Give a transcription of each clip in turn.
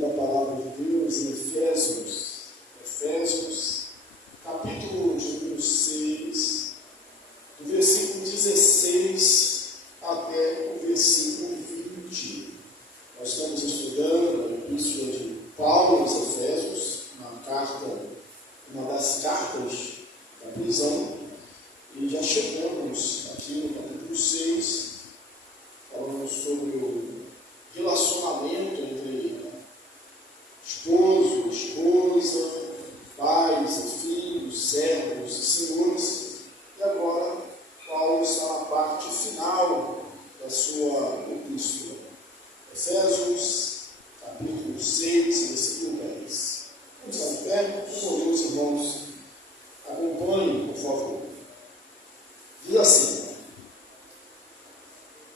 da palavra de Deus em Efésios, capítulo de número 6, do versículo 16 até o versículo 20. Nós estamos estudando a epístola de Paulo aos Efésios, uma das cartas da prisão, e já chegamos aqui no capítulo 6, falando sobre o relacionamento entre esposo, esposa, pais e filhos, servos e senhores. E agora Paulo está na parte final da sua epístola. Efésios, capítulo 6, versículo 10. Vamos estar de pé? Por favor, meus irmãos, acompanhem, por favor. Diz assim: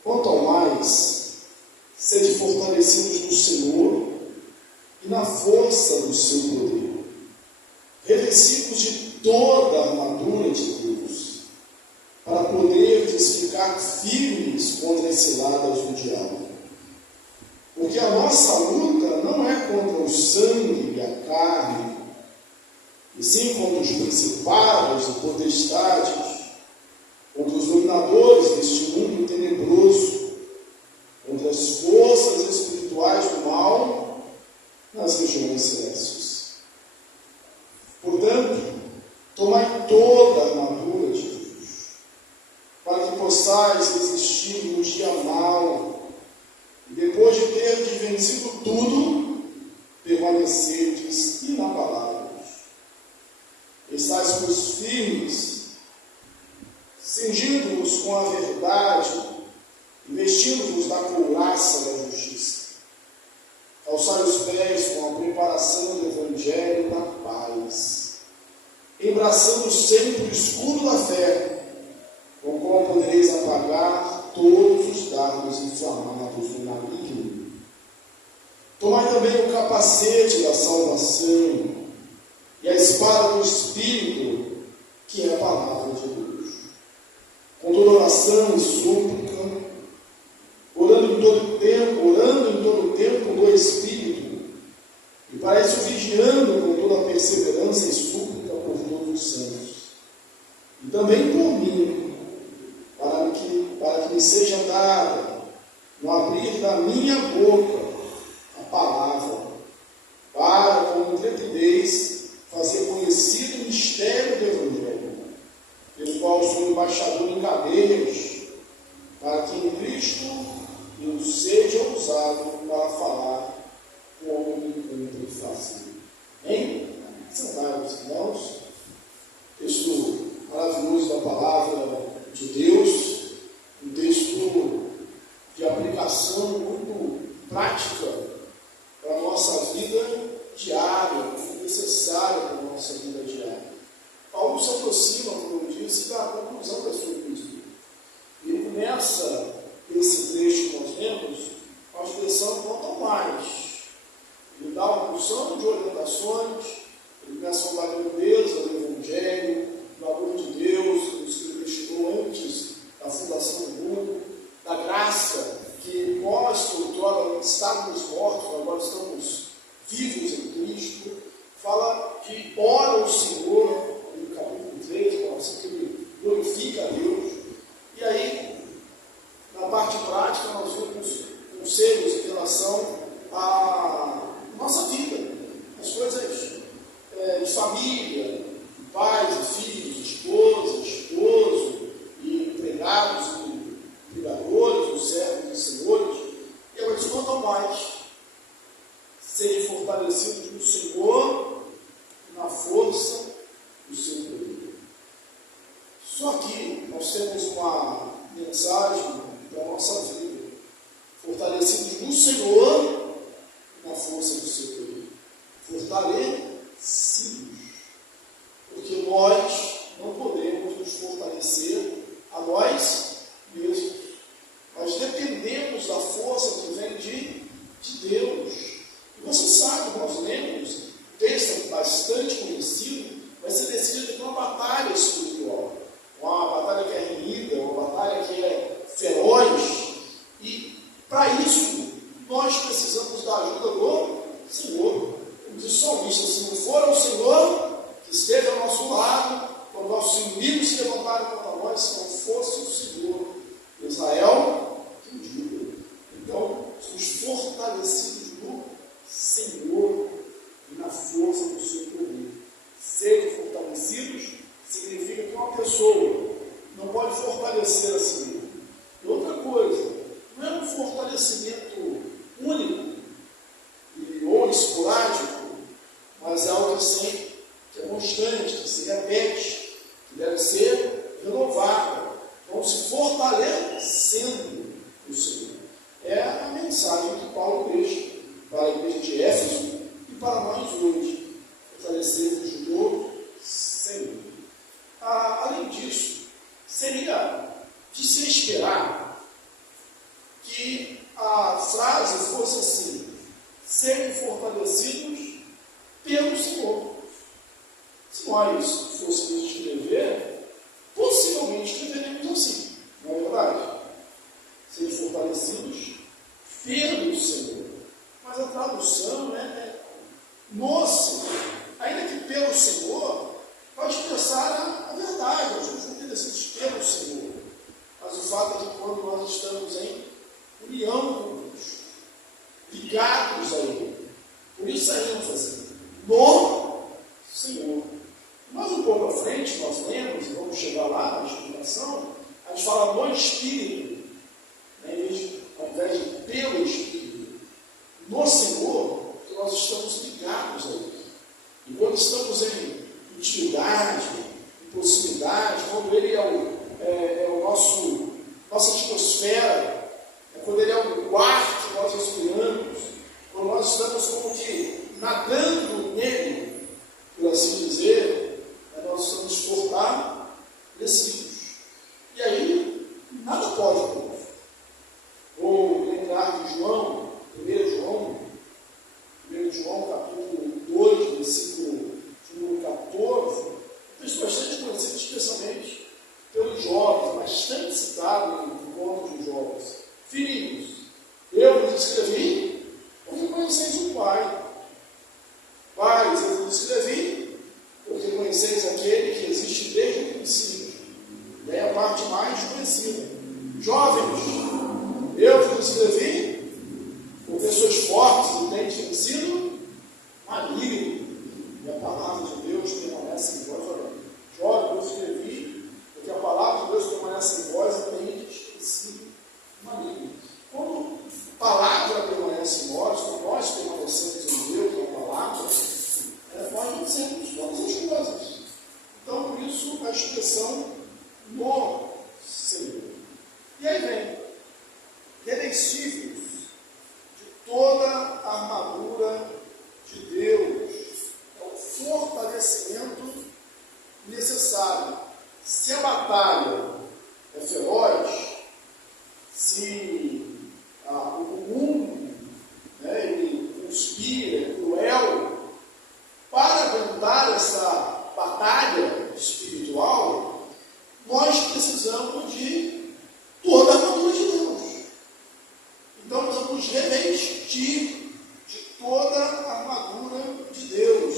quanto ao mais, sede fortalecidos no Senhor e na força do seu poder, revestidos de toda a armadura de Deus, para poderdes ficar firmes contra as ciladas do diabo. Porque a nossa luta não é contra o sangue e a carne, e sim contra os principados e potestades, contra os dominadores deste mundo tenebroso, contra as forças espirituais do mal nas regiões celestes. Portanto, tomai toda a armadura de Deus, para que possais resistir no dia mau, e depois de terdes vencido tudo, permanecerdes inabaláveis. Estais, pois, firmes, cingindo-vos com a verdade, e vestindo-vos da couraça da justiça. Calçai os pés com a preparação do Evangelho da paz, embraçando sempre o escudo da fé, com o qual podereis apagar todos os dardos inflamados do maligno. Tomai também o capacete da salvação e a espada do Espírito, que é a palavra de Deus, com toda oração e súplica, orando em todo o tempo no Espírito, e para isso vigiando com toda a perseverança e súplica por todos os santos, e também por mim, para que me seja dada, no abrir da minha boca, a palavra, para, com intrepidez, fazer conhecido o mistério do Evangelho, pelo qual sou embaixador em cadeias, para que em Cristo eu seja usado para falar como me cumpre fazer. Amém? Sentai-vos, irmãos. Texto maravilhoso da palavra de Deus, um texto de aplicação muito prática para a nossa vida diária, muito necessária para a nossa vida diária. Paulo se aproxima, como eu disse, da conclusão da sua epístola. Ele começa esse trecho que nós lemos com a expressão quanto ao mais. Ele dá uma porção de orientações, ele começa a falar da grandeza do Evangelho, do amor de Deus, que ele destinou antes da fundação do mundo, da graça que nós, que outrora estávamos mortos, agora estamos vivos em Cristo. Fala que ora o Senhor, no capítulo 3, assim que ele glorifica a Deus. E aí, na parte prática, nós vemos conselhos em relação à nossa vida, as coisas de família, de pais e filhos, esposa, esposo, e empregados, e empregadores, os servos e senhores. E agora diz: quanto ao mais, sede fortalecidos no Senhor e na força do seu poder. Só aqui nós temos uma mensagem para a nossa vida: fortalecidos no Senhor e na força do seu poder. Fortalecidos, porque nós não podemos nos fortalecer a nós mesmos. Nós dependemos da força que vem de Deus. E você sabe, nós lemos, o texto bastante conhecido, vai ser descrito como uma batalha espiritual. Uma batalha que é renhida, uma batalha que é feroz. E para isso, nós precisamos para nós hoje, fortalecermos no Senhor. Além disso, seria de se esperar que a frase fosse assim: serem fortalecidos pelo Senhor. Se nós fôssemos escrever, possivelmente escreveremos assim, não é verdade? Serem fortalecidos pelo Senhor. Mas a tradução é no Senhor. Ainda que pelo Senhor, pode expressar a verdade, nós somos fortalecidos pelo Senhor. Mas o fato é que quando nós estamos em união com Deus, ligados a Ele, por isso a ênfase no Senhor. Mas um pouco à frente, nós lemos, e vamos chegar lá na explicação, a gente fala no Espírito, né, ao invés de pelo Espírito. No Senhor, que nós estamos ligados a Ele. E quando estamos em intimidade, em proximidade, quando Ele é o nossa atmosfera, quando Ele é o ar que nós respiramos, quando nós estamos como que nadando nele, por assim dizer, nós estamos fortalecidos. E aí, nada pode contra. Vou lembrar de João, 1 João, capítulo 2, versículo número 14, texto bastante conhecido, especialmente pelos jovens, bastante citado em encontros de jovens. Filhinhos, eu vos escrevi porque conheceis o Pai. Pais, eu vos escrevi porque conheceis aquele que existe desde o princípio. É a parte mais conhecida. Jovens, eu vos escrevi porque sois fortes e tendes vencido maligno. E a palavra de Deus permanece em vós. Jovens, eu vos escrevi porque a palavra de Deus permanece em vós e tendes vencido maligno. Quando a palavra permanece em nós, quando nós permanecemos em Deus, na palavra, nós vencemos todas as coisas. Então, por isso, a expressão no Senhor. E aí vem, revestíveis de toda a armadura de Deus. É o fortalecimento necessário. Se a batalha é feroz, se o mundo, ele conspira, é cruel, para aguentar essa batalha espiritual, nós precisamos de toda a armadura de Deus. Então, nós vamos nos revestir de toda a armadura de Deus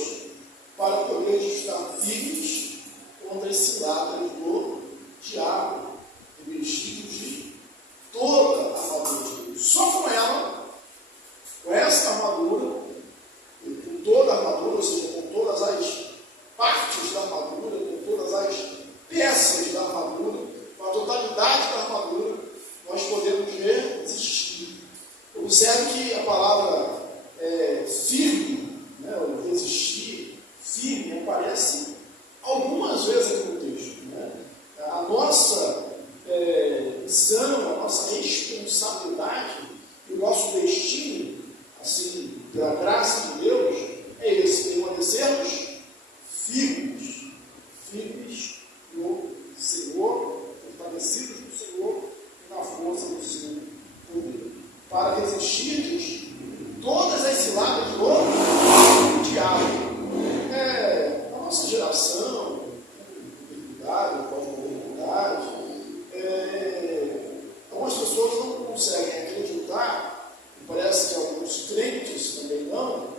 para poder estar firmes contra as ciladas do diabo, revestidos de toda a armadura de Deus. Só com ela, com essa armadura, e com toda a armadura, ou seja, com todas as partes da armadura, com todas as peças da armadura, com a totalidade da armadura, nós podemos resistir. Observe que a palavra firme, ou resistir, firme, aparece algumas vezes aqui no texto. A nossa missão, a nossa responsabilidade e o nosso destino, assim, pela graça de Deus, é esse: permanecermos firmes no Senhor, fortalecidos no Senhor e na força do seu poder, para resistir todas as ciladas do diabo. A nossa geração, modernidade, pós-modernidade, algumas pessoas não conseguem acreditar, e parece que alguns crentes também não,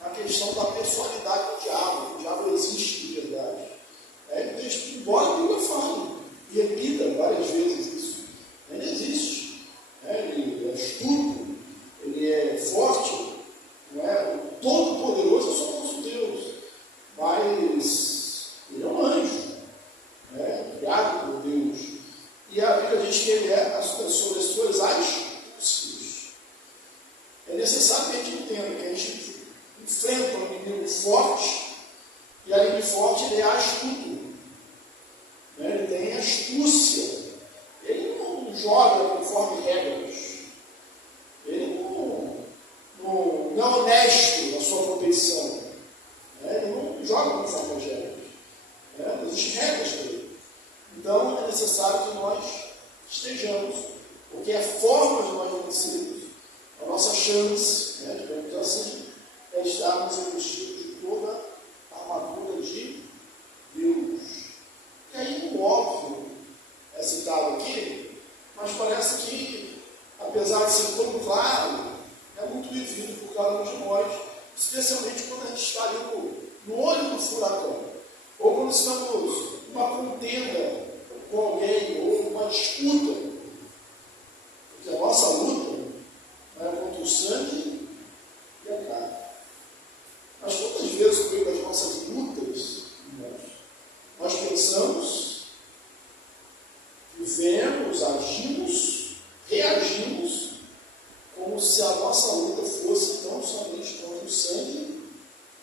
na questão da pessoalidade do diabo. O diabo existe de verdade. Embora a Bíblia fale e repita várias vezes isso, ele existe. Ele é astuto, ele é forte, o todo-poderoso é só o nosso Deus, mas ele é um anjo, criado por Deus. E a Bíblia diz que ele é sobre as suas astúcias. É necessário que a gente entenda que a gente enfrenta um inimigo forte, e além de forte, ele é astuto. Ele tem astúcia. Ele não joga conforme regras. Ele não é honesto na sua proteção. Ele não joga com evangelhos. Não existem regras para ele. Então é necessário que nós estejamos, porque a forma de nós vencermos, a nossa chance, digamos assim, é estarmos revestidos de toda a armadura de Deus. E aí, o óbvio é citado aqui, mas parece que, apesar de ser tão claro, é muito vivido por cada um de nós, especialmente quando a gente está ali no olho do furacão, ou quando estamos numa contenda com alguém, ou numa disputa, porque a nossa luta não é contra o sangue e a carne. Mas quantas vezes, no meio das nossas lutas, nós pensamos, vivemos, agimos, reagimos, como se a nossa luta fosse tão somente contra o sangue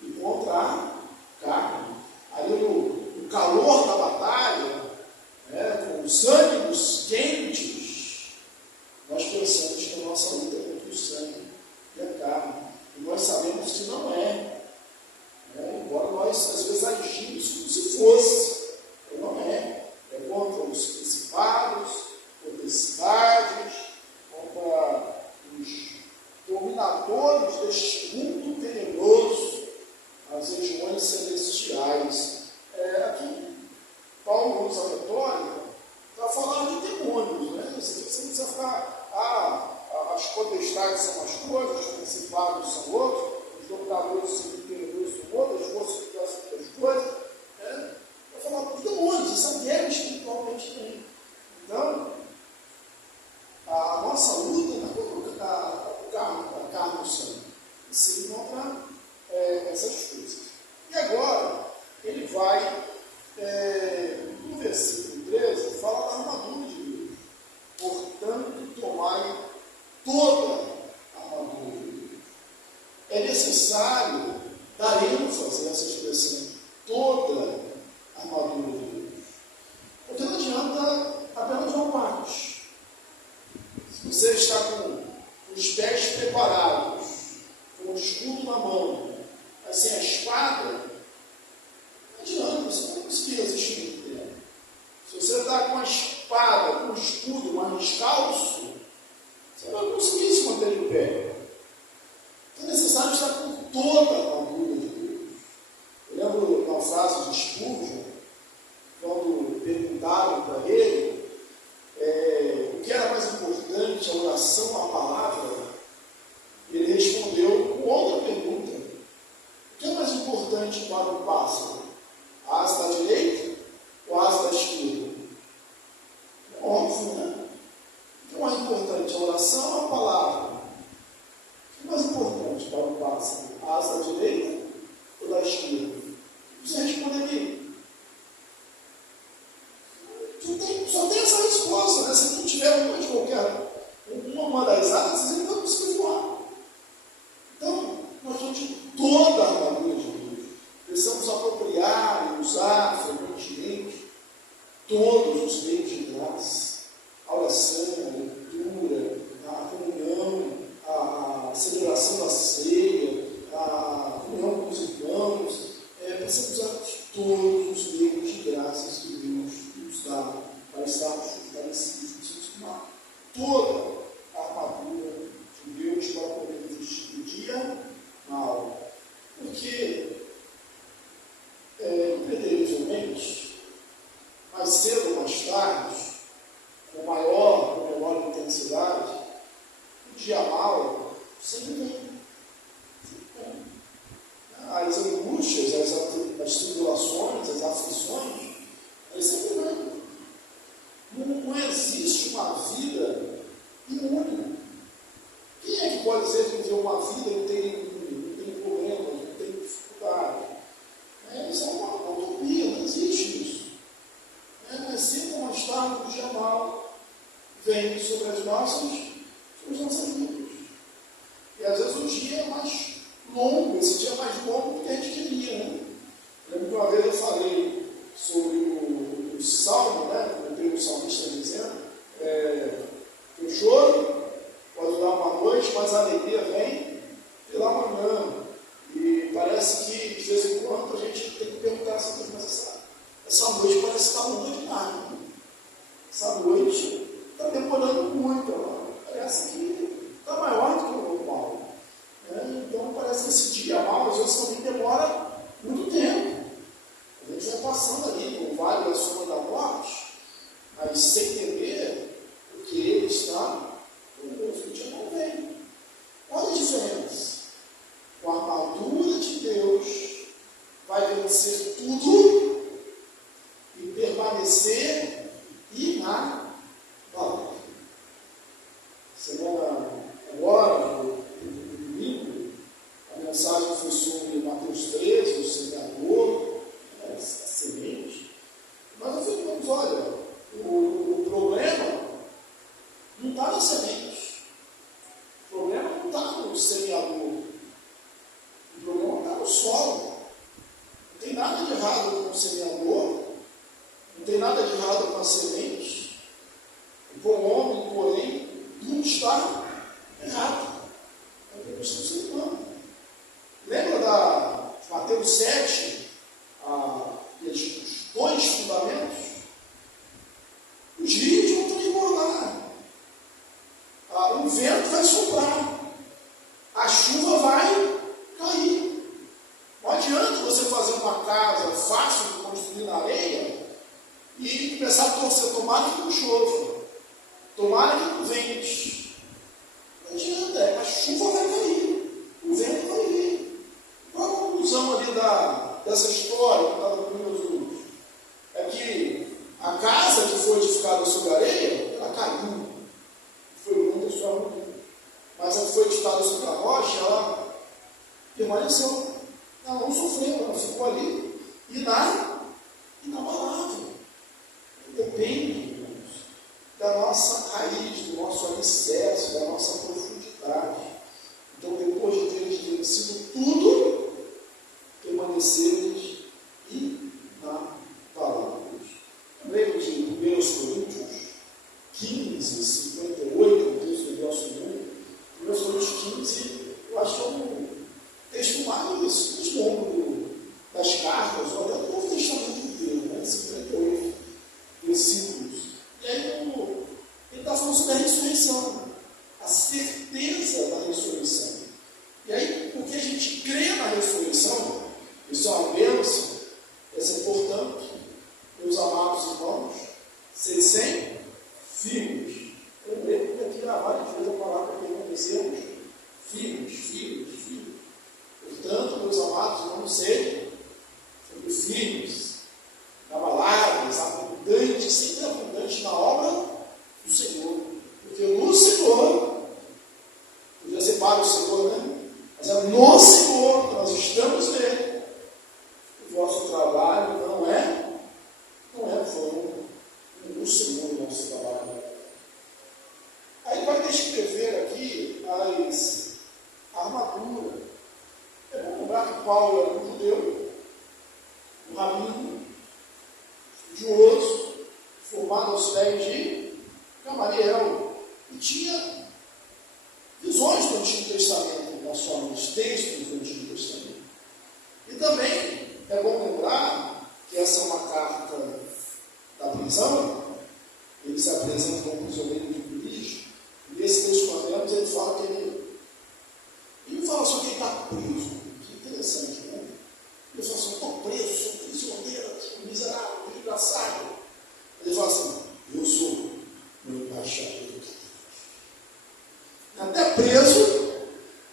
e contra a carne. Ali no calor da batalha, com os ânimos quentes, nós pensamos que a nossa luta é contra o sangue e a carne. E nós sabemos que não é. Embora nós, às vezes, agimos como se fosse. Não é. É contra os principados, potestades, contra os dominadores deste mundo tenebroso, as regiões celestiais. Aqui, Paulo usa a retórica para falar de demônios. Você não precisa falar, as potestades são as coisas, os principados são outros, os dominadores tenebrosos são outros, as forças espirituais são outras coisas. Para falar dos demônios, essa guerra espiritualmente tem. Então, a nossa luta não é contra a carne do sangue, e sim contra essas coisas. E agora, ele vai, no versículo 13, fala da armadura de Deus. Portanto, tomai toda a armadura de Deus. É necessário dar ênfase a essa expressão, toda a armadura de Deus. Porque não adianta apenas uma parte. Se você está com os pés preparados, com o escudo na mão, mas sem a espada, não adianta, você não vai conseguir resistir muito tempo. Se você está com a espada, com o escudo, mas descalço, você não vai conseguir se manter de pé. Então é necessário estar com toda a armadura de Deus. Eu lembro uma frase de Spurgeon, quando perguntaram para ele o que era mais importante, a oração ou a palavra, ele respondeu com outra pergunta: o que é mais importante para o pássaro? A asa da direita ou a asa da esquerda? É óbvio, né? O que é mais importante, a oração ou a palavra? O que é mais importante para o pássaro? A asa da direita ou da esquerda? Você responderia. Só tem essa resposta, né? Se não tiver uma das asas, ele não vai conseguir voar. Então, nós temos toda a armadura de Deus. Precisamos apropriar e usar frequentemente todos os meios de graça: a oração, a leitura, a comunhão, a celebração da ceia, a comunhão com os irmãos. Precisamos usar todos os meios de graças que Deus nos dá para estarmos fortalecidos. Precisamos tomar toda a armadura de Deus para poder resistir no dia mal. Porque, impreterivelmente, mais cedo ou mais tarde, com maior ou menor intensidade, o dia mal sempre vem. As angústias, as tribulações, as aflições, elas sempre vêm. Não existe uma vida imune. Quem é que pode dizer que viveu uma vida não tem problemas, não tem dificuldade? Isso é uma utopia, não existe isso. Mas sempre ou mais tarde o dia mal vem sobre as nossas vidas. E às vezes o dia é mais longo, esse dia é mais longo do que a gente queria, né? Lembro que uma vez eu falei sobre o Salmo, né? Eu o salmista dizendo, o choro pode durar uma noite, mas a alegria vem pela manhã. E vezes também demora muito tempo. A gente vai passando ali no vale da sombra da morte, mas sem entender o que ele está, o dia não vem. Olha a diferença. Com a armadura de Deus, vai vencer tudo e permanecer inabalável. Semana agora, no domingo, a mensagem foi sobre Mateus 13, o semeador, a semente. Mas eu falei, olha, o problema não está na semente. O problema não está no semeador. O problema está no solo. Não tem nada de errado com o semeador. Não tem nada de errado com a semente. O bom homem, porém, não está errado. É o que nós estamos ensinando. Lembra da Mateus 7, os dois fundamentos? Os rios vão transbordar. O vento vai soprar. A chuva vai cair. Não adianta você fazer uma casa fácil de construir na areia e começar a torcer, tomara que não chova, tomara que não vente. Não adianta, a chuva vai cair, o vento vai vir. Qual a conclusão ali dessa história que está no primeiro? É que a casa que foi edificada sobre a areia, ela caiu. Foi muita sua ruim. Mas a que foi edificada sobre a rocha, ela permaneceu. Ela não sofreu, ela ficou ali inabalável. Depende, irmãos, da nossa raiz, do nosso alicerce, da nossa profundidade. Então, depois de terem vencido tudo, permaneceres inabaláveis. Lembro de 1 Coríntios 15, 58, o texto do nosso mundo. 1 Coríntios 15, eu acho que é um texto mais longo das cartas, ou até do Novo Testamento inteiro, né? 58 versículos. E aí ele está falando sobre a ressurreição, a certeza da ressurreição. E aí, porque a gente crê na ressurreição, isso é uma bênção, isso é importante, meus amados irmãos, ser sempre firmes. Eu lembro que aqui várias vezes a palavra que acontecemos, firmes. Portanto, meus amados irmãos, sejam sempre firmes, inabaláveis, abundantes, sempre abundantes na obra do Senhor. Porque no Senhor, podia ser para o Senhor, né? Mas é no Senhor que nós estamos nele. O vosso trabalho não é vão. No Senhor o nosso trabalho. Aí vai descrever aqui a armadura. É bom lembrar que Paulo era um judeu, um rabino, estudioso, formado aos pés de Gamaliel, e tinha visões do Antigo Testamento na sua mente, textos do Antigo Testamento. E também é bom lembrar que essa é uma carta da prisão. Ele se apresenta como prisioneiro de Cristo, e nesse texto que nós lemos, ele fala que ele não fala só que ele está preso. Interessante, né? Ele fala assim, estou preso, sou prisioneiro, miserável, desgraçado. Ele fala assim, eu sou meu embaixador. Até preso,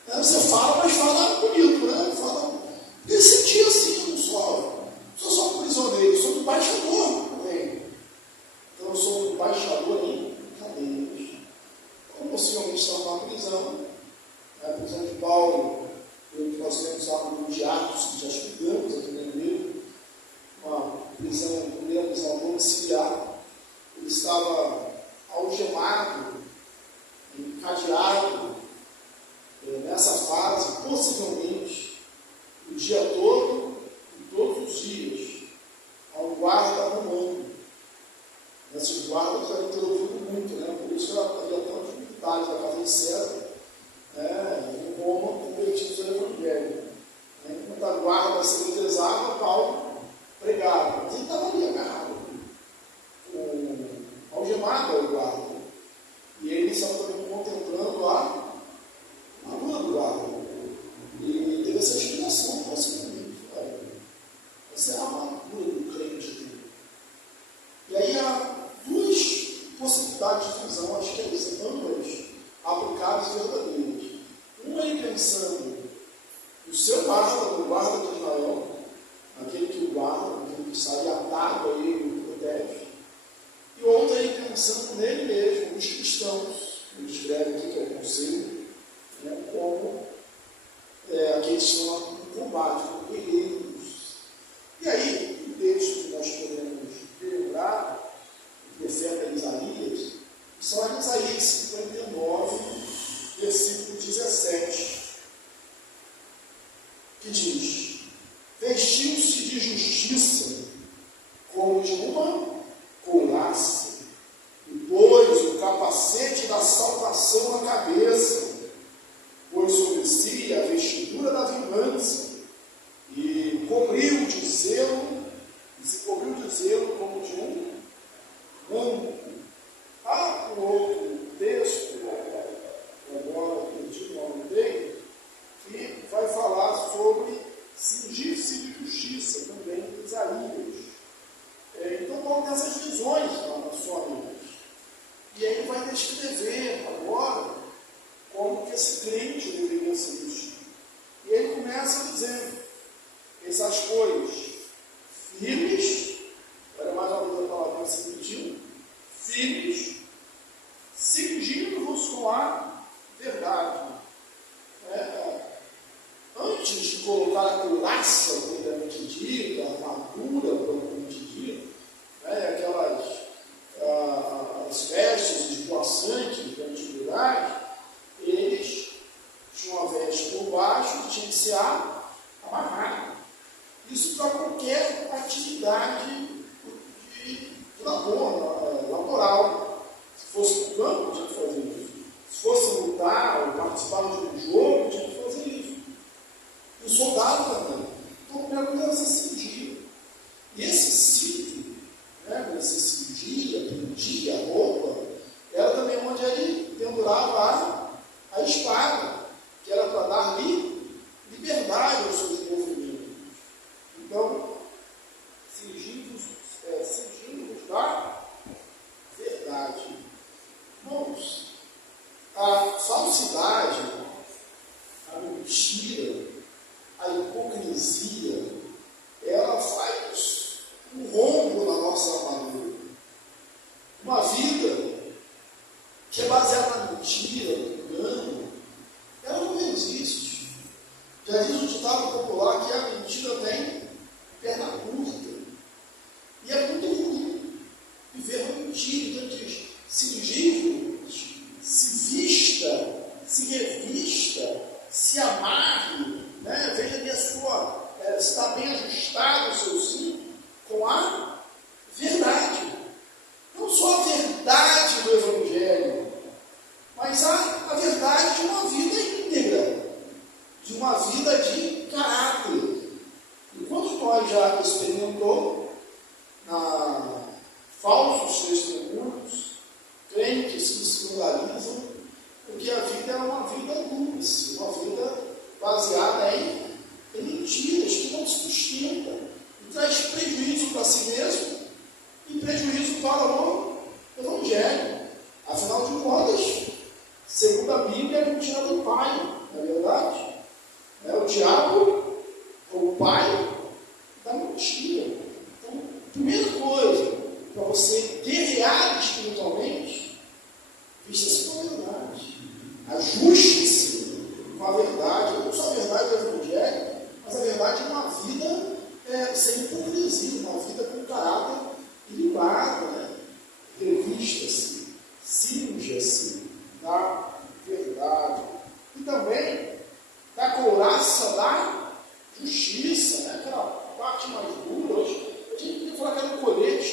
né, você fala, mas fala bonito, né? Fala, ele sentia assim, eu não sou só um prisioneiro, sou um embaixador também. Então eu sou um embaixador em cadeias. Então possivelmente está numa prisão, a prisão de Paulo, que nós temos lá no de Atos, que já estudamos aqui no livro, uma prisão, primeira prisão domiciliar. Ele estava algemado, encadeado, nessa fase, possivelmente, o dia todo e todos os dias, a um guarda romano. Esses guardas já introduziram muito, né? Por isso havia tantos militares da casa de César, em Roma, convertidos ao Evangelho. Enquanto a guarda se revezava, Paulo pregava. Mas ele estava ali agarrado, algemado ao guarda. E ele estava também contemplando a lua do guarda. E teve essa explicação. direciona o combate, como guerreiros. E aí, o texto que nós podemos lembrar, o profeta Isaías, são em Isaías 59, versículo 17, que diz: vestiu-se de justiça como de uma couraça, e pôs o capacete da salvação na cabeça, pôs sobre si a vestidura da vingança, e cobriu de zelo, como de um manto. Há um outro texto, agora perdi o nome dele, que vai falar sobre cingir-se de justiça, também em Isaías. Então, Paulo tem essas visões lá na sua mente. E aí ele vai descrever agora como que esse crente deveria se vestir. E ele começa dizendo essas coisas firmes, olha mais uma vez a palavra que se pediu, firmes, cingindo-vos com a verdade. Antes de colocar a couraça, propriamente dita, a armadura, propriamente dita, aquelas as vestes esvoaçantes da antiguidade, eles tinham uma veste por baixo que tinha que ser amarrada. Isso para qualquer atividade de labor, laboral. Se fosse no campo, tinha que fazer isso. Se fosse lutar ou participar de um jogo, tinha que fazer isso. E o soldado também. Então, a primeira coisa era se cingir. E esse cinto, quando se cingia, prendia a roupa, era também onde ele pendurava a espada, que era para dar liberdade aos seus movimentos. Então, cingindo-vos da verdade. Irmãos, a falsidade, a mentira, a hipocrisia, ela faz um rombo na nossa armadura. Uma vida que é baseada na mentira, no engano, ela não existe. Já diz o ditado popular que a mentira tem perna curta. E é muito ruim viver uma mentira. Então diz, cingir-vos, se vista, se revista, se amarre, veja bem se está bem ajustado o seu cinto com a verdade. Não só a verdade do Evangelho, mas a verdade de uma vida íntegra, de uma vida de caráter. Enquanto nós já experimentou falsos testemunhos, crentes que se escandalizam, porque a vida é uma vida dulce, uma vida baseada em mentiras que não se sustentam e traz prejuízo para si mesmo e prejuízo para o Evangelho. Afinal de contas, segundo a Bíblia, é mentira do pai, não é verdade? O diabo, como pai, da mentira. Então, primeira coisa, para você guerrear espiritualmente, vista-se com a verdade. Ajuste-se com a verdade, não só a verdade do Evangelho, mas a verdade é uma vida sem hipocrisia, uma vida com caráter ilibado, revista-se, cinja-se da verdade. E também da couraça da justiça, aquela parte mais dura. Hoje, a gente podia falar que era um colete,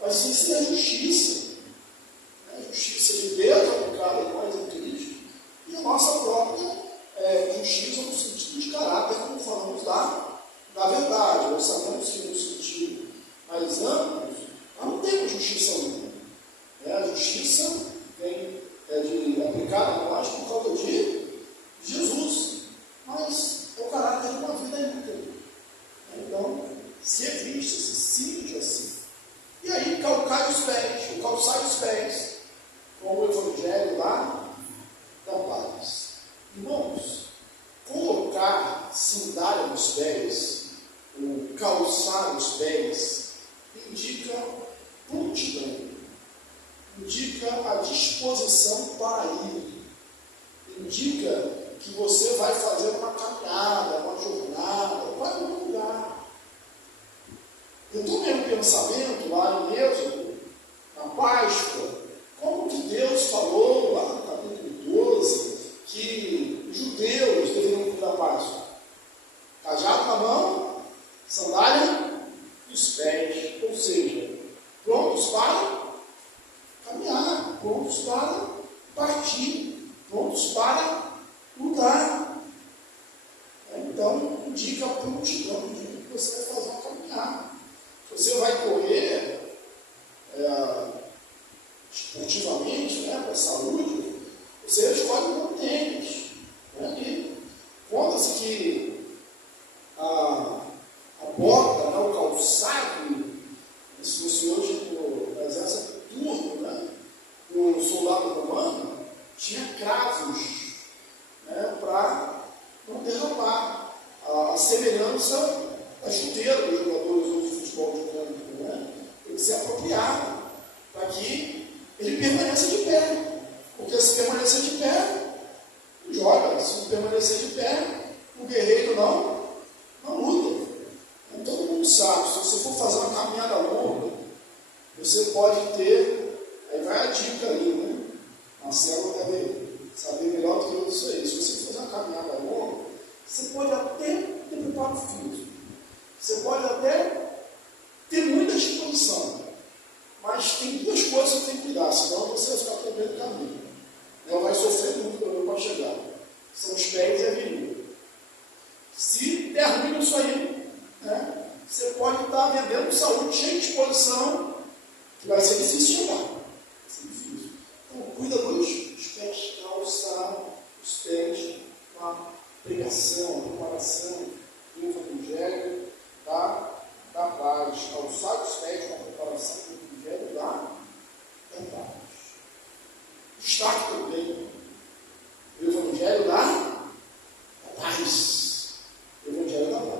mas sim ser a justiça. A justiça de Deus aplicada em nós em Cristo, e a nossa própria justiça no sentido de caráter, como falamos da verdade. Nós sabemos que no sentido mais amplo, nós não temos justiça única. A justiça vem aplicada a nós por causa de Jesus, mas é o caráter de uma vida íntegra. Então, se revista, se cinja-se, e aí calçai os pés, com o Evangelho lá da paz. Irmãos, colocar sandália nos pés, ou calçar os pés, indica prontidão, indica a disposição para ir, indica que você vai fazer uma caminhada, uma jornada, vai em algum lugar. Eu estou mesmo pensamento lá em Êxodo, na Páscoa, como que Deus falou lá no capítulo 12 que os judeus deveriam cumprir a Páscoa. Cajado na mão, sandália nos pés, ou seja, prontos para caminhar, prontos para partir, prontos para lutar. Então, indica a prontidão, indica que você vai fazer uma caminhada. Se você vai correr esportivamente, para a saúde, você escolhe um bom tênis. Conta-se que a bota, o calçado, se fosse hoje no exército turno, o soldado romano, tinha cravos para não derramar. A semelhança da chuteira dos jogadores hoje de futebol de campo, tem que ser apropriado para que ele permaneça de pé. Porque se permanecer de pé, joga. Se não permanecer de pé, o guerreiro não luta. Todo mundo sabe, se você for fazer uma caminhada longa, você pode ter, aí vai a dica aí, Marcelo deve saber melhor do que eu isso aí. Se você fazer uma caminhada longa, você pode até ter preparo físico, você pode até ter muita disposição, mas tem duas coisas que você tem que cuidar, senão você vai ficar perdendo o caminho. Ela vai sofrer muito para chegar. São os pés e a virilha. Se der ruim isso aí, você pode estar vendendo saúde, cheia de disposição, que vai ser difícil chegar. Vai ser difícil. Então, cuida dos pés, calçar os pés com a pregação, a preparação do Evangelho da paz. Calçar os pés com a preparação do Evangelho da paz. Destaque também o Evangelho da paz. O Evangelho da paz.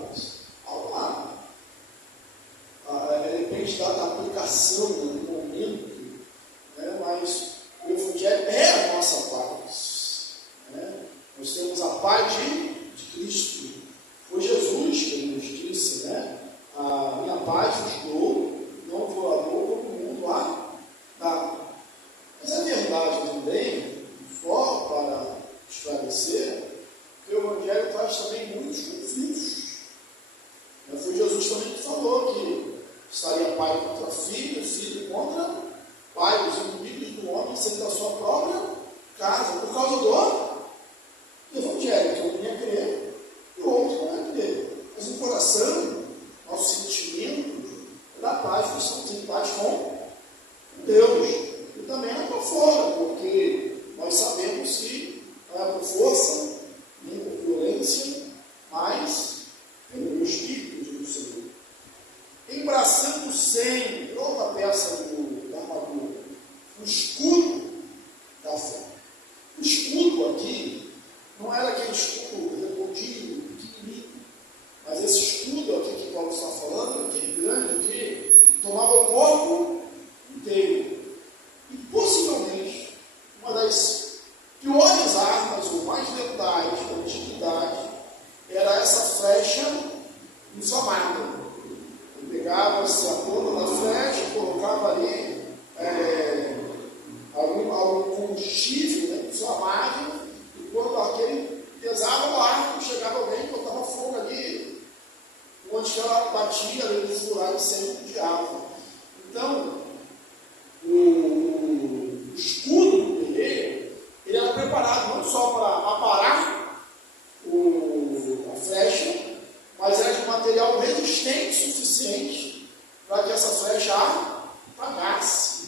Depende da aplicação no momento, mas o Evangelho é a nossa paz. Nós temos a paz de Cristo. Foi Jesus que nos disse, a minha paz vos dou, não vou a dou como o mundo dá. Mas é verdade também, só para esclarecer, que o Evangelho traz também muitos conflitos. Foi Jesus também que falou que estaria pai contra filho, filho contra pai, os inimigos do homem sendo da sua própria casa, por causa do Evangelho, que um ia crer e o outro não ia crer. Mas o coração, nosso sentimento, é da paz, que estamos em paz com Deus. E também não é por fora, porque nós sabemos que não é por força, nem por violência, mas pelo Espírito do Senhor. Embraçando sempre, outra peça da armadura, o escudo da fé. O escudo aqui não era aquele escudo redondinho, pequenininho, mas esse escudo aqui que Paulo está falando, é aquele grande que tomava o corpo inteiro. E possivelmente uma das piores armas ou mais letais da antiguidade era essa flecha inflamada. Pegava-se a ponta da flecha, colocava ali algum combustível inflamável, e quando aquele pesava o arco, chegava alguém, botava fogo ali, onde ela batia, ali no furar e sempre odiava. Então, o escudo do guerreiro, ele era preparado não só para aparar a flecha, mas era de material resistente suficiente para que essa flecha apagasse.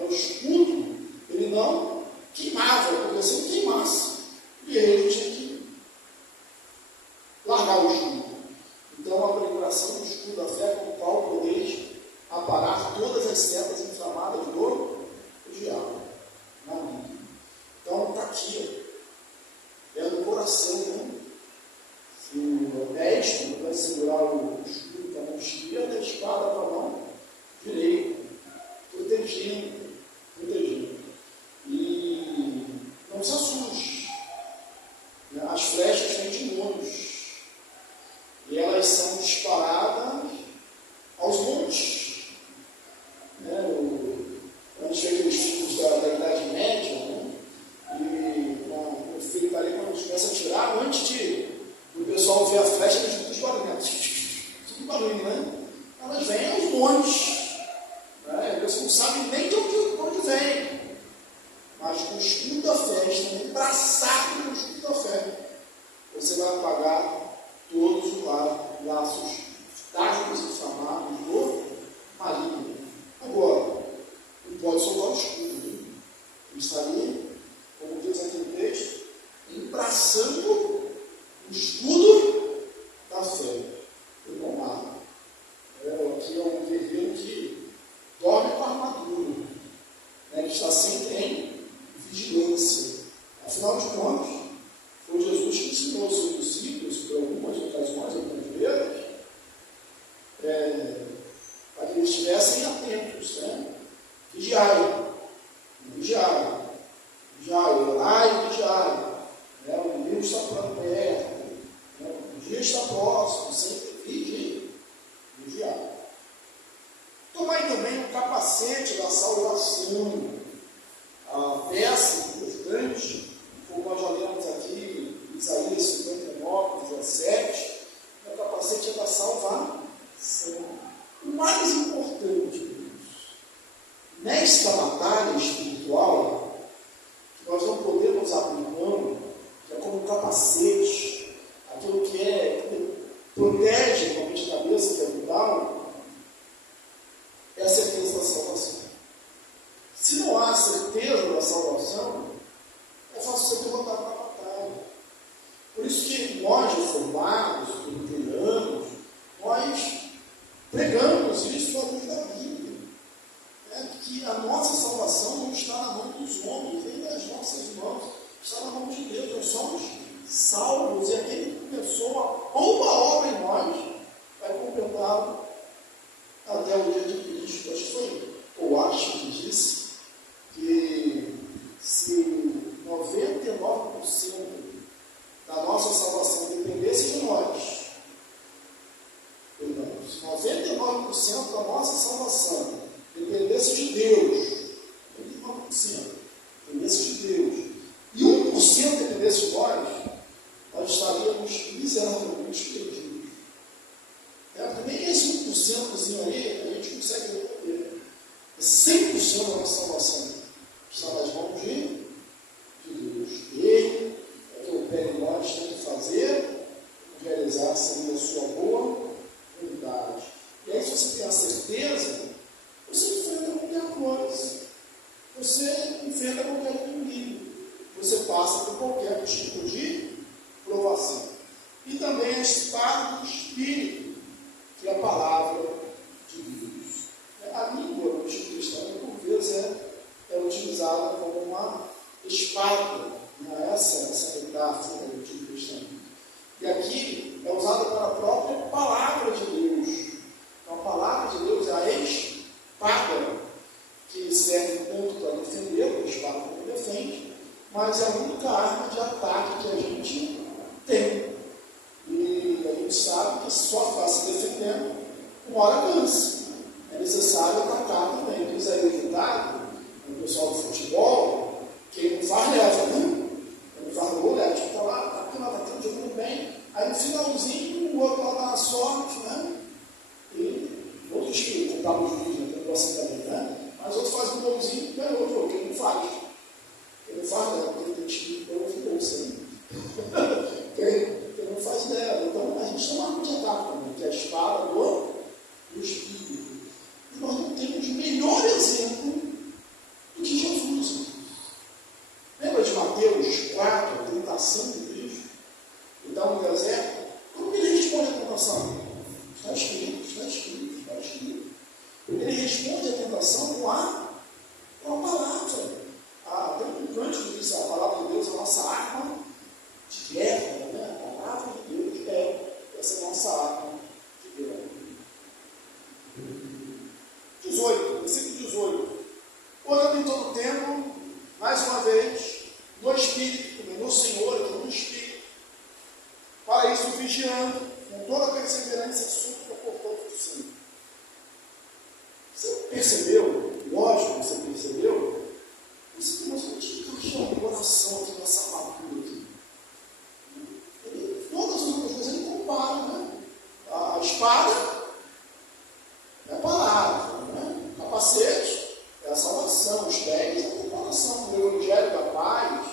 O escudo, ele não queimava, porque se ele queimasse, o guerreiro tinha que largar o escudo. Então, a preparação do escudo da fé como tal podeis aparar todas as setas inflamadas do diabo. Então, está aqui, é no coração, Se o mestre vai segurar o escudo com a mão esquerda e a espada com a mão direita, protegindo. E não se assuste. apagar todos os laços trágicos e inflamados do maligno. Agora, não pode soltar o escudo, né? Ele está ali, como diz aqui no texto, embraçando o escudo da fé. Ele não mata. Aqui é um guerreiro que dorme com a armadura, né, que está sempre em vigilância. Afinal de contas, foi Jesus que ensinou aos seus discípulos, por algumas ocasiões, algumas vezes, para que eles estivessem atentos, né? Vigiai, orai e vigiai. O inimigo está por perto, o dia está próximo, sempre vigiai. Tomai também o capacete da salvação, a peça importante, como nós já lemos aqui, Isaías 59, 17, o capacete é da salvação. O mais importante, nesta batalha espiritual, que nós não podemos abrir mão, que é como um capacete, aquilo que protege realmente a cabeça, que é vital, é a certeza da salvação. Se não há certeza da salvação, é fácil ser derrotado na batalha. Por isso que nós, reformados, presbiterianos, nós pregamos isso à luz da Bíblia. Que a nossa salvação não está na mão dos homens, nem das nossas mãos, está na mão de Deus. Nós somos salvos e aquele que começou a boa obra em nós vai completá-lo até o dia de Cristo. Acho que foi o Acho que disse que se 99% da nossa salvação dependesse de nós, se 99% da nossa salvação dependesse de Deus, 99% dependesse de Deus, e 1% dependesse de nós estaríamos miseravelmente perdidos. Porque nem esse 1%zinho aí a gente consegue resolver. 100% da nossa salvação está nas mãos de Deus. Ele é que opera em nós, tem que fazer, realizar segundo a sua boa vontade. E aí, se você tem a certeza, você enfrenta qualquer coisa. Você enfrenta qualquer inimigo. Você passa por qualquer tipo de provação. E também a espada do Espírito, que é a palavra de Deus. A língua no antigo cristão, por vezes, é utilizada como uma espada. Essa metáfora do antigo cristão. E aqui é usada para a própria palavra de Deus. Então, a palavra de Deus é a espada, que serve tanto para defender, a espada como defende, mas é a única arma de ataque que a gente tem. E a gente sabe que só está se defendendo uma hora cansa. É necessário atacar também. Diz aí o ditado, o pessoal do futebol, quem não faz leva, né? Quem não faz gol leva. Tipo, está lá, atacando, jogando bem. Aí no finalzinho, o outro lá dá uma sorte, né? E outros que compraram os vídeos, né? Tem assim também, né? Mas outro faz um golzinho e ganhou o jogo. Quem não faz? Quem não faz leva, porque tem time que eu não sei. Quem não faz leva. Então a gente tem uma arma de ataque também, que é a espada do Espírito. E nós não temos melhor exemplo do que Jesus. Lembra de Mateus 4, a tentação de Cristo? Ele está no deserto. Como ele responde à tentação? Está escrito. Ele responde à tentação com a palavra. Tem um cântico que diz: a palavra de Deus é a nossa arma de guerra. Né? A palavra de Deus é essa nossa arma de guerra. 18, versículo 18. Orando em todo tempo, mais uma vez, no Espírito, no Senhor e no Espírito, para isso vigiando, com toda a perseverança e súplica por todos os santos. Você percebeu? Lógico que você percebeu. Você tem uma de coração aqui nessa armadura aqui. Todas as outras coisas ele compara, né? A espada é a palavra, né? O capacete é a salvação, os pés é a comparação com o Evangelho da paz,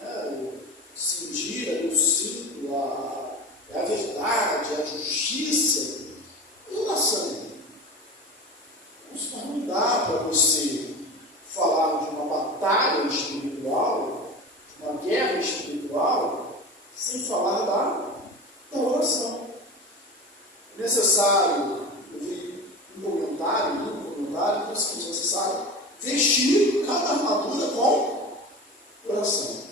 né? O cindir, o cinto, da oração. É necessário, eu vi um comentário, que é o seguinte: é necessário vestir cada armadura com oração.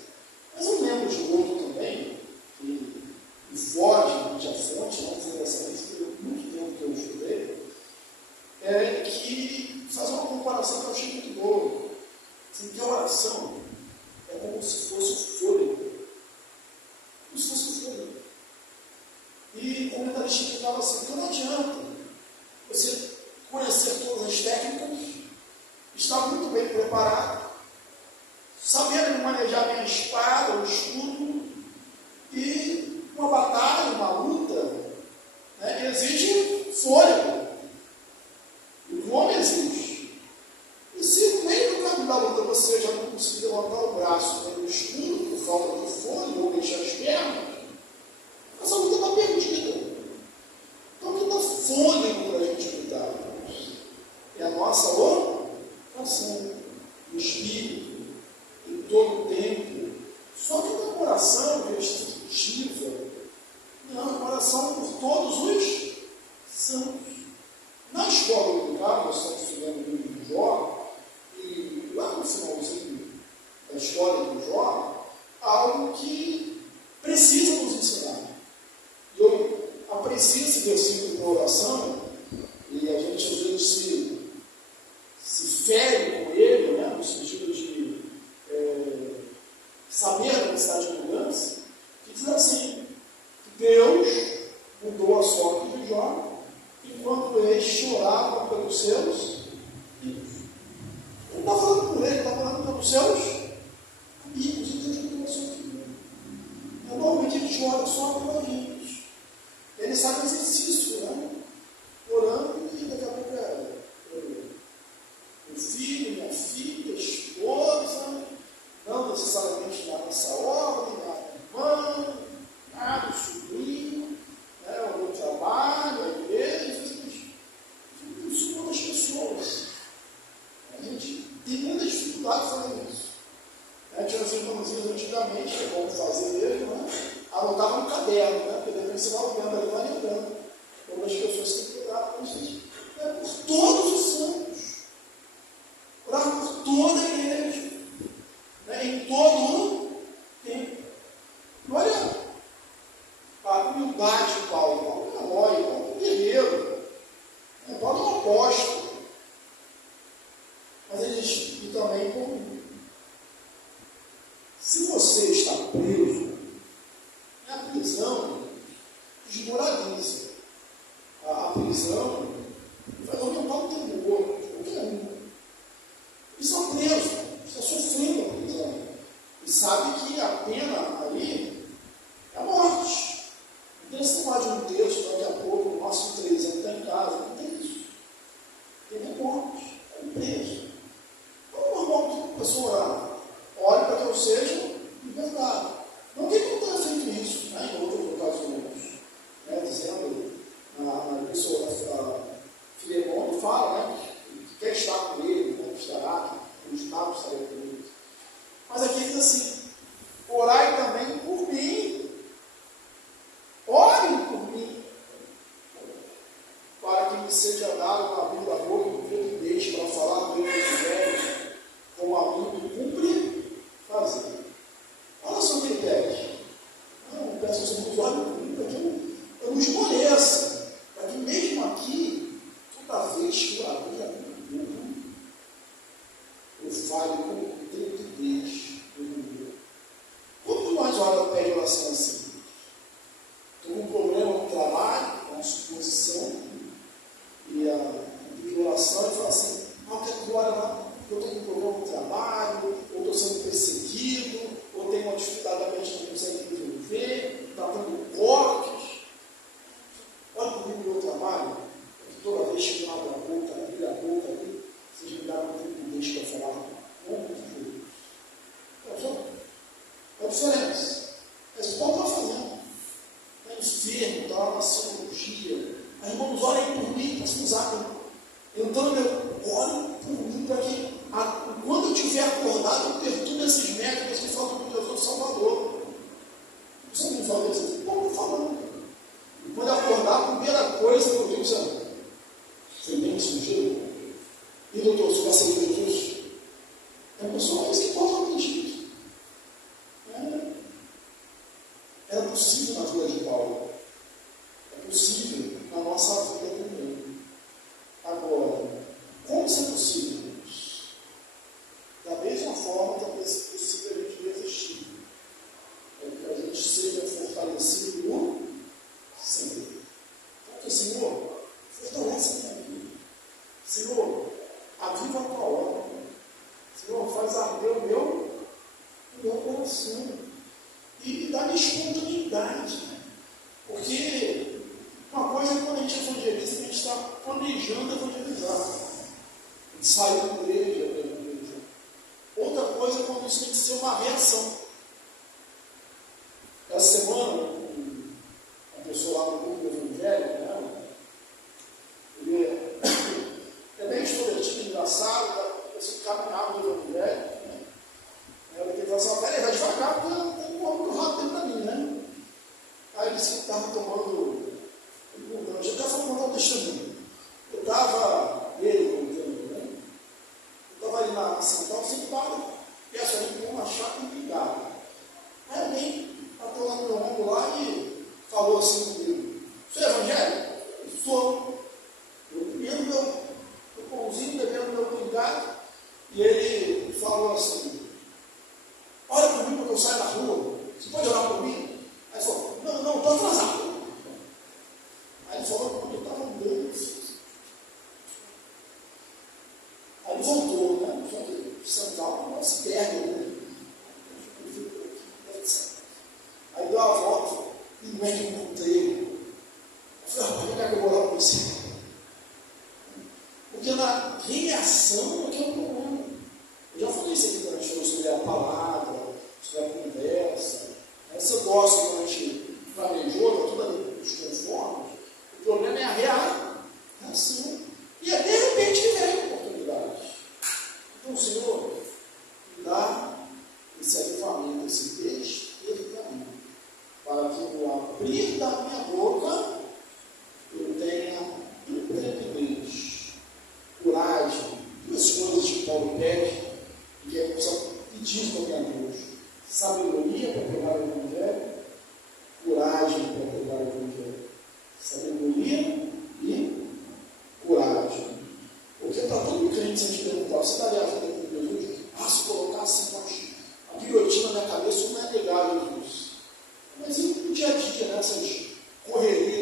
Mas eu lembro de outro também, que foge à fonte, não foi dessa vez, que muito tempo que eu estudei, que faz uma comparação que eu achei muito boa. Assim, que a oração é como se fosse o fôlego. Como se fosse o fôlego. E o comentarista explicava assim: que não adianta você conhecer todas as técnicas, estar muito bem preparado, sabendo manejar bem a espada, o escudo, e uma batalha, uma luta, né, exige fôlego. E o homem exige. E se no meio do caminho da luta você já não conseguir levantar o braço pelo escudo, por falta de fôlego, ou deixar as pernas, essa luta está perdida. Então, o que dá fôlego para a gente lutar? É a nossa oração, o Espírito, em todo o tempo. Só que não é oração restritiva, não, é oração por todos os santos. Na escola dominical, nós estamos estudando o livro de Jó, e lá no finalzinho da história de Jó, há algo que precisa nos ensinar. E eu aprecio esse versículo da oração, e a gente às vezes se fere com ele, né, no sentido de saber a necessidade de mudança, que diz assim: que Deus mudou a sorte de Jó enquanto eles choravam pelos seus amigos. Não está falando por ele, está falando pelos seus amigos. E Deus mudou a sorte dele. Normalmente ele chora só pelos amigos. Ele sabe o exercício, né? Orando, e daqui a pouco meu filho, minha filha, esposa, não necessariamente na nossa ordem, na irmã, do sobrinho, o meu trabalho, a igreja, isso com outras pessoas. A gente tem muita dificuldade fazendo isso. Tinha uns irmãozinhos antigamente, que é bom fazer mesmo, né? Anotava no caderno, né? Porque depois você vai olhando ali, vai lembrando. Algumas pessoas têm que cuidar com isso. É por todos os santos. Orar por toda a igreja. Em todo o tempo. E olha a humildade de Paulo. Paulo é um herói, Paulo é um guerreiro. Paulo é um apóstolo. Mas ele diz, e também como se você está preso, a prisão desmoraliza. A prisão vai aumentar o temor de qualquer um. E são presos, está sofrendo a prisão. E sabe que a pena ali é a morte. Não tem esse negócio de um texto, daqui a pouco, no máximo 3 anos, está em casa. Não tem isso. Tem a morte, é preso. Então, é normal que a pessoa olhe para que eu seja libertado. Não tem como ter feito isso, né, em outras ocasiões. Dizendo, na pessoa Filemão fala, né, que quer estar com ele, conquistará, que o Estado estará com ele. Mas aqui diz assim: orai também por mim. Orem por mim. Para que me seja dado uma abrir da boca e um privilégio para falar do Evangelho, como a mim cumpre fazer. Olha só o que ele pede. Não, peço aos irmãos, olhem por mim, para que eu nos conheça, para que mesmo aqui, toda vez que eu abrir a minha boca, eu fale como tenho que Deus. Quando nós olhamos pede oração assim, estou com um problema no trabalho, uma suposição, e a oração e fala assim: eu quero que ore lá, eu estou com um problema no trabalho, ou estou sendo perseguido, ou tenho uma dificuldade da mente que não consegue resolver, está dando cortes. Olha comigo no meu trabalho, porque toda vez que eu abro a boca ali, vocês me dão um tempo de para falar com Deus. É a diferença. Mas o Paulo está fazendo. Está enfermo, está lá na cirurgia. Aí, irmãos, orem por mim, para se usar. Então, orem por mim, para que quando eu estiver acordado, eu perturbe esses médicos que falam com Jesus Salvador. Você não fala isso? coisa, eu digo, foi bem sugerido. E doutor, você vai aceitar Jesus? É uma pessoa mais que importa o acredito. Era possível na vida de Paulo. É possível na nossa vida também. Agora, como isso é possível? Da mesma forma que é possível a gente resistir. É que a gente seja fortalecido no Senhor. Porque, Senhor, fortalece a minha vida. Senhor, aviva a tua obra. Senhor, faz arder o meu coração. E dá-me espontaneidade. Porque uma coisa é quando a gente evangeliza, a gente está planejando evangelizar. A gente saiu da igreja para evangelizar. Outra coisa é quando isso tem que ser uma reação. Essa semana, uma pessoa lá no grupo evangélico, ele é bem extrovertido, engraçado, você caminhava no evangelho. Ele falou assim: peraí, vai devagar, porque tem um homem rápido para mim, né? Aí ele disse que estava tomando. Eu já estava falando um testemunho. Eu estava, ele contando, né? Eu estava ali na central, sentado, e essa ali com uma chapa ligada. Aí alguém bateu lá no meu ombro lá e falou assim comigo: você é evangélico? Eu sou. Eu comendo meu pãozinho, bebendo meu pingado, e ele falou assim: ora por mim quando eu saio na rua, você pode orar por mim? Aí ele falou: não, estou atrasado. Aí ele falou quando eu estava andando. Aí ele voltou, né? Só que central não se perde, né? Aí deu a volta e não é que eu encontrei ele. Eu falei: rapaz, que eu vou orar por você? Porque na reação é que é o problema. Eu já falei isso aqui durante o show sobre a palavra, sobre a conversa. Essa eu gosto quando a gente planejou, está tudo nos conformes. O problema é a reação. E é de repente que vem a oportunidade. Então, Senhor, me dá esse avivamento, esse despertamento, para que no abrir da minha boca eu tenha intrepidez, coragem, duas coisas que Paulo pede, e que é só pedir também a Deus: sabedoria para pegar o Evangelho, coragem para pegar o Evangelho. Sabedoria e coragem. Porque para todo crente, se a gente perguntar: você daria a vida com Jesus? Se colocasse a guilhotina na minha cabeça, eu não é negar Jesus. Mas e no dia a dia, nessas correrias